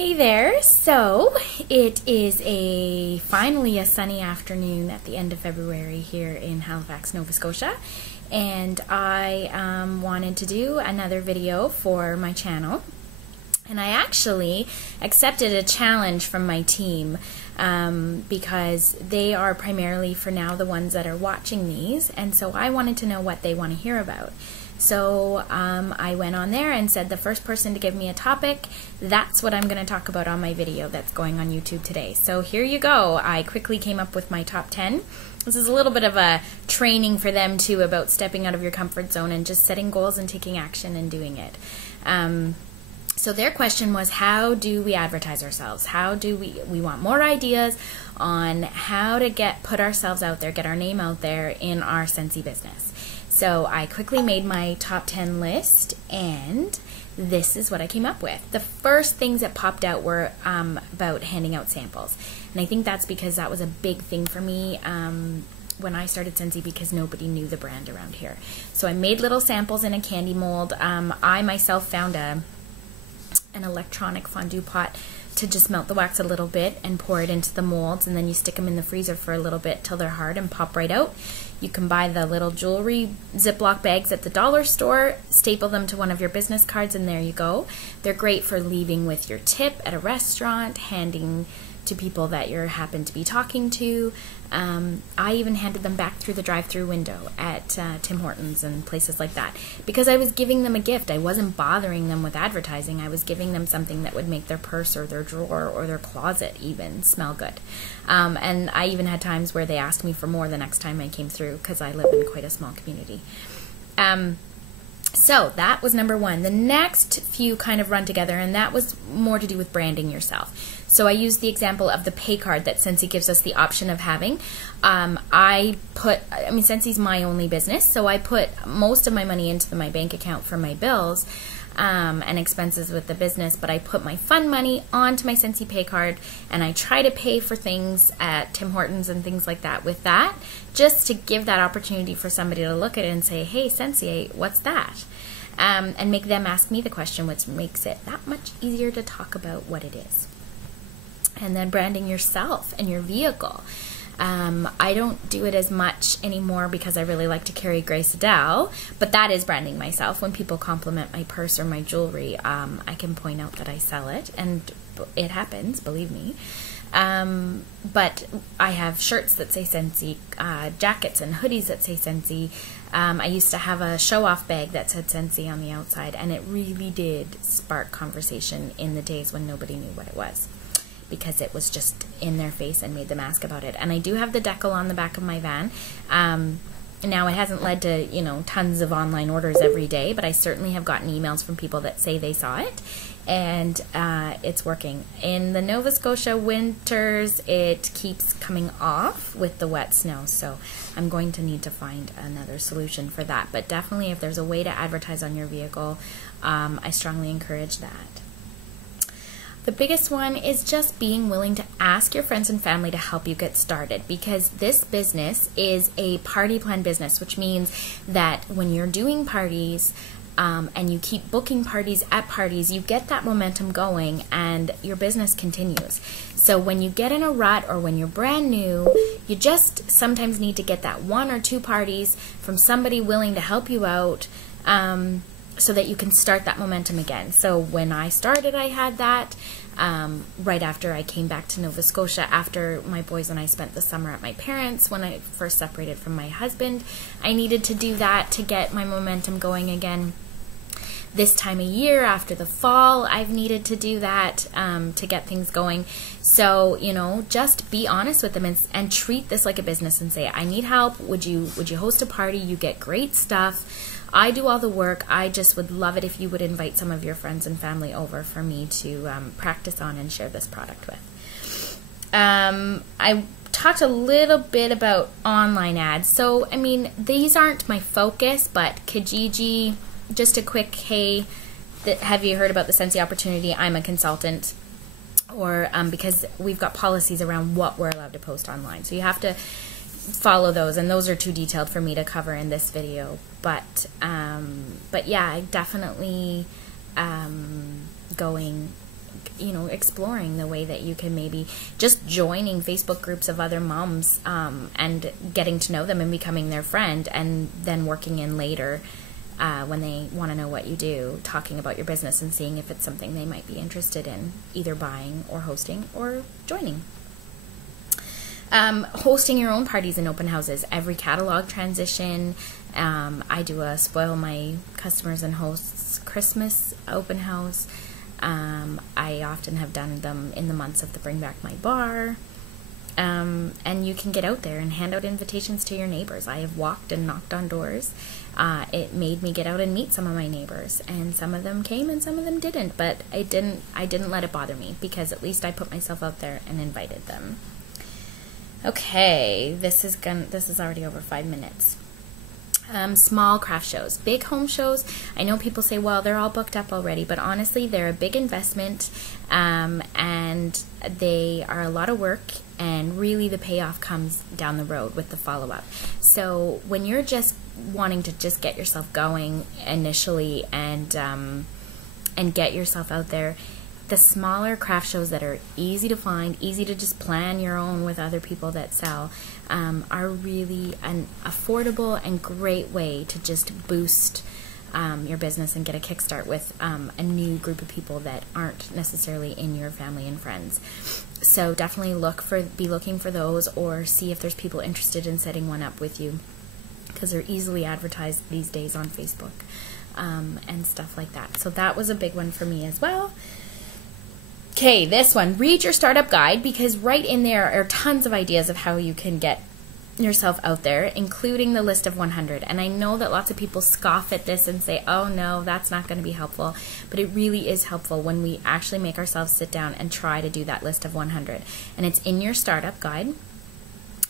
Hey there. So it is finally a sunny afternoon at the end of February here in Halifax, Nova Scotia, and I wanted to do another video for my channel. And I actually accepted a challenge from my team because they are primarily, for now, the ones that are watching these, and so I wanted to know what they want to hear about. So I went on there and said the first person to give me a topic, that's what I'm going to talk about on my video that's going on YouTube today. So here you go. I quickly came up with my top 10. This is a little bit of a training for them too about stepping out of your comfort zone and just setting goals and taking action and doing it. So their question was, how do we advertise ourselves? How do we want more ideas on how to put ourselves out there, get our name out there in our Scentsy business. So I quickly made my top 10 list, and this is what I came up with. The first things that popped out were about handing out samples. And I think that's because that was a big thing for me when I started Scentsy, because nobody knew the brand around here. So I made little samples in a candy mold. I myself found an electronic fondue pot to just melt the wax a little bit and pour it into the molds, and then you stick them in the freezer for a little bit till they're hard and pop right out. You can buy the little jewelry Ziploc bags at the dollar store, staple them to one of your business cards, and there you go. They're great for leaving with your tip at a restaurant, handing to people that you happen to be talking to. I even handed them back through the drive-through window at Tim Hortons and places like that, because I was giving them a gift. I wasn't bothering them with advertising. I was giving them something that would make their purse or their drawer or their closet even smell good. And I even had times where they asked me for more the next time I came through, because I live in quite a small community. So that was number one. The next few kind of run together, and that was more to do with branding yourself. So I used the example of the pay card that Scentsy gives us the option of having. Scentsy's my only business, so I put most of my money into my bank account for my bills and expenses with the business, but I put my fun money onto my Scentsy pay card, and I try to pay for things at Tim Hortons and things like that with that, just to give that opportunity for somebody to look at it and say, hey, Scentsy, what's that? And make them ask me the question, which makes it that much easier to talk about what it is. And then branding yourself and your vehicle. I don't do it as much anymore because I really like to carry Grace Adele, but that is branding myself. When people compliment my purse or my jewelry, I can point out that I sell it, and it happens, believe me. But I have shirts that say Scentsy, jackets and hoodies that say Scentsy. I used to have a show-off bag that said Scentsy on the outside, and it really did spark conversation in the days when nobody knew what it was, because it was just in their face and made them ask about it. And I do have the decal on the back of my van. Now it hasn't led to, tons of online orders every day, but I certainly have gotten emails from people that say they saw it, and it's working. In the Nova Scotia winters, it keeps coming off with the wet snow, so I'm going to need to find another solution for that. But definitely, if there's a way to advertise on your vehicle, I strongly encourage that. The biggest one is just being willing to ask your friends and family to help you get started, because this business is a party plan business, which means that when you're doing parties and you keep booking parties at parties, you get that momentum going and your business continues. So when you get in a rut or when you're brand new, you just sometimes need to get that 1 or 2 parties from somebody willing to help you out, so that you can start that momentum again. So when I started, I had that right after I came back to Nova Scotia, after my boys and I spent the summer at my parents' when I first separated from my husband. I needed to do that to get my momentum going again. This time of year, after the fall, I've needed to do that to get things going. So, just be honest with them and treat this like a business and say, I need help. Would you host a party? You get great stuff. I do all the work. I just would love it if you would invite some of your friends and family over for me to practice on and share this product with. I talked a little bit about online ads. So, these aren't my focus, but Kijiji, just a quick, hey, have you heard about the Scentsy opportunity? I'm a consultant. Or because we've got policies around what we're allowed to post online. So you have to follow those, and those are too detailed for me to cover in this video. But yeah, I definitely exploring the way that you can maybe just joining Facebook groups of other moms and getting to know them and becoming their friend, and then working in later when they want to know what you do, talking about your business and seeing if it's something they might be interested in, either buying or hosting or joining. Hosting your own parties and open houses. Every catalog transition, I do a spoil my customers and hosts Christmas open house. I often have done them in the months of the Bring Back My Bar. And you can get out there and hand out invitations to your neighbors. I have walked and knocked on doors. It made me get out and meet some of my neighbors, and some of them came and some of them didn't, but I didn't let it bother me, because at least I put myself out there and invited them. Okay, this is already over 5 minutes. Small craft shows. Big home shows, I know people say, well, they're all booked up already, but honestly, they're a big investment, and they are a lot of work, and really the payoff comes down the road with the follow-up. So when you're just wanting to just get yourself going initially and get yourself out there, the smaller craft shows that are easy to find, easy to just plan your own with other people that sell, are really an affordable and great way to just boost your business and get a kickstart with a new group of people that aren't necessarily in your family and friends. So definitely be looking for those, or see if there's people interested in setting one up with you, because they're easily advertised these days on Facebook and stuff like that. So that was a big one for me as well. Okay, this one, read your startup guide, because right in there are tons of ideas of how you can get yourself out there, including the list of 100. And I know that lots of people scoff at this and say, oh no, that's not going to be helpful, but it really is helpful when we actually make ourselves sit down and try to do that list of 100. And it's in your startup guide,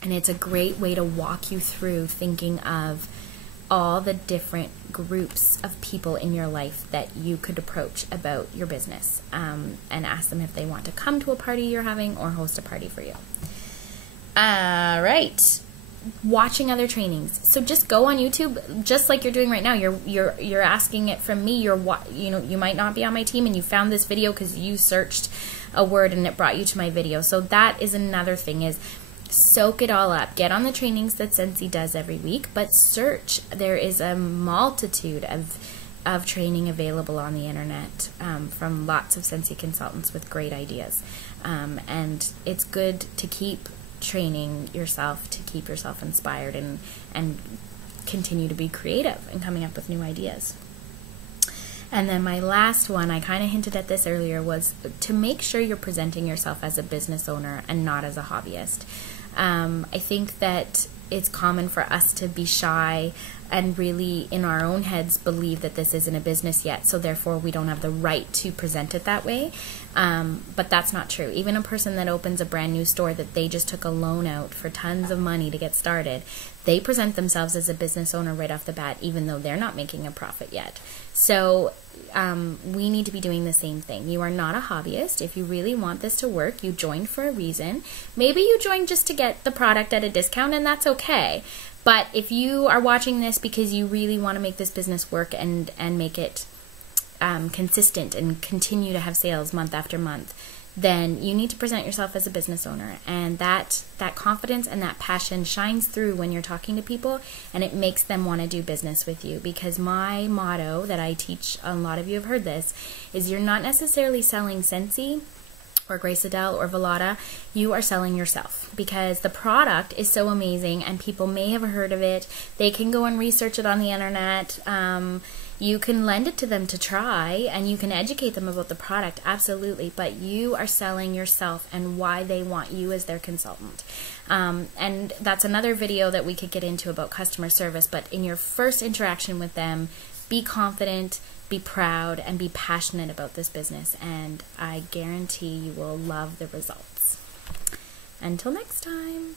and it's a great way to walk you through thinking of all the different groups of people in your life that you could approach about your business, and ask them if they want to come to a party you're having or host a party for you. All right. Watching other trainings. So just go on YouTube, just like you're doing right now. You're asking it from me. You might not be on my team, and you found this video because you searched a word and it brought you to my video. So that is another thing, is soak it all up. Get on the trainings that Scentsy does every week, but search. There is a multitude of training available on the internet from lots of Scentsy consultants with great ideas. And it's good to keep training yourself, to keep yourself inspired and continue to be creative and coming up with new ideas. And then my last one, I kind of hinted at this earlier, was to make sure you're presenting yourself as a business owner and not as a hobbyist. I think that it's common for us to be shy and really in our own heads believe that this isn't a business yet, so therefore we don't have the right to present it that way. But that's not true. Even a person that opens a brand new store that they just took a loan out for tons of money to get started, they present themselves as a business owner right off the bat, even though they're not making a profit yet. So we need to be doing the same thing. You are not a hobbyist. If you really want this to work, you joined for a reason. Maybe you joined just to get the product at a discount, and that's okay. But if you are watching this because you really want to make this business work and make it consistent and continue to have sales month after month, then you need to present yourself as a business owner. And that confidence and that passion shines through when you're talking to people, and it makes them want to do business with you. Because my motto that I teach, a lot of you have heard this, is you're not necessarily selling Scentsy or Grace Adele or Velada, you are selling yourself, because the product is so amazing and people may have heard of it. They can go and research it on the internet. You can lend it to them to try, and you can educate them about the product, absolutely, but you are selling yourself and why they want you as their consultant. And that's another video that we could get into about customer service, but in your first interaction with them, be confident, be proud, and be passionate about this business, and I guarantee you will love the results. Until next time.